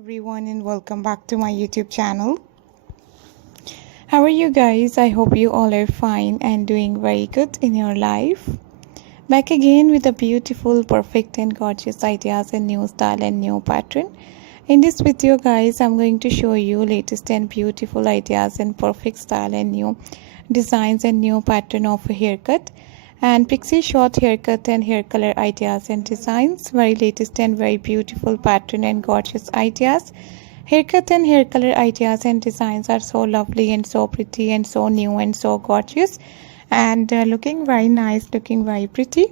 Everyone, and welcome back to my YouTube channel. How are you guys? I hope you all are fine and doing very good in your life. Back again with a beautiful, perfect and gorgeous ideas and new style and new pattern. In this video guys, I'm going to show you latest and beautiful ideas and perfect style and new designs and new pattern of a haircut and pixie short haircut and hair color ideas and designs. Very latest and very beautiful pattern and gorgeous ideas. Haircut and hair color ideas and designs are so lovely and so pretty and so new and so gorgeous and looking very nice, looking very pretty.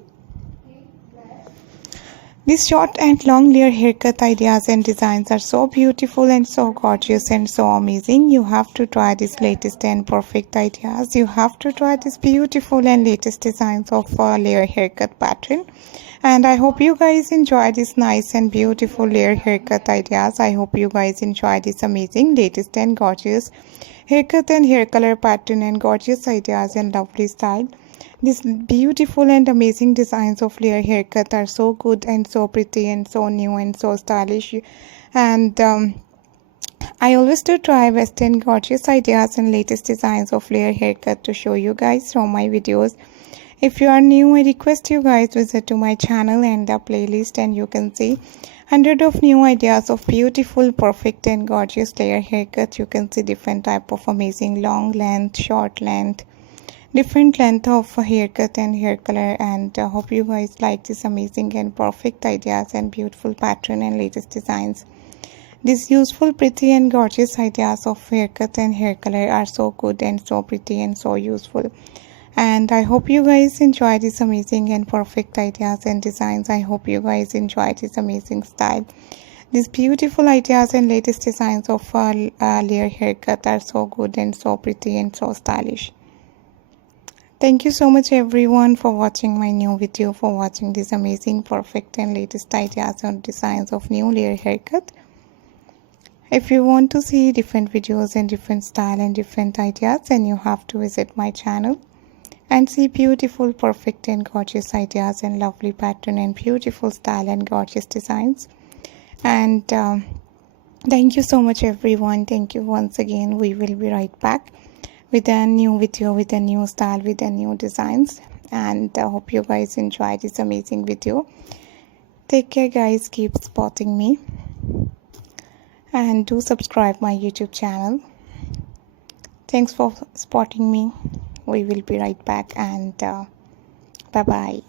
These short and long layer haircut ideas and designs are so beautiful and so gorgeous and so amazing. You have to try these latest and perfect ideas. You have to try these beautiful and latest designs of layer haircut pattern. And I hope you guys enjoy this nice and beautiful layer haircut ideas. I hope you guys enjoy this amazing latest and gorgeous haircut and hair color pattern and gorgeous ideas and lovely style. These beautiful and amazing designs of layer haircut are so good and so pretty and so new and so stylish. And I always do try best and gorgeous ideas and latest designs of layer haircut to show you guys from my videos. If you are new, I request you guys visit to my channel and the playlist, and you can see hundred of new ideas of beautiful, perfect and gorgeous layer haircut. You can see different type of amazing long length, short length, different length of haircut and hair color. And hope you guys like this amazing and perfect ideas and beautiful pattern and latest designs. These useful, pretty and gorgeous ideas of haircut and hair color are so good and so pretty and so useful. And I hope you guys enjoy these amazing and perfect ideas and designs. I hope you guys enjoy this amazing style. These beautiful ideas and latest designs of layer haircut are so good and so pretty and so stylish. Thank you so much everyone for watching my new video, for watching these amazing, perfect and latest ideas and designs of new layer haircut. If you want to see different videos and different style and different ideas, then you have to visit my channel and see beautiful, perfect and gorgeous ideas and lovely pattern and beautiful style and gorgeous designs. And thank you so much everyone. Thank you once again. We will be right back with a new video, with a new style, with a new designs. And I hope you guys enjoy this amazing video. Take care guys, keep supporting me and do subscribe my YouTube channel. Thanks for supporting me. We will be right back, and bye bye.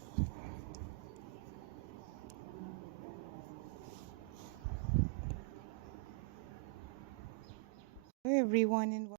Hello everyone, and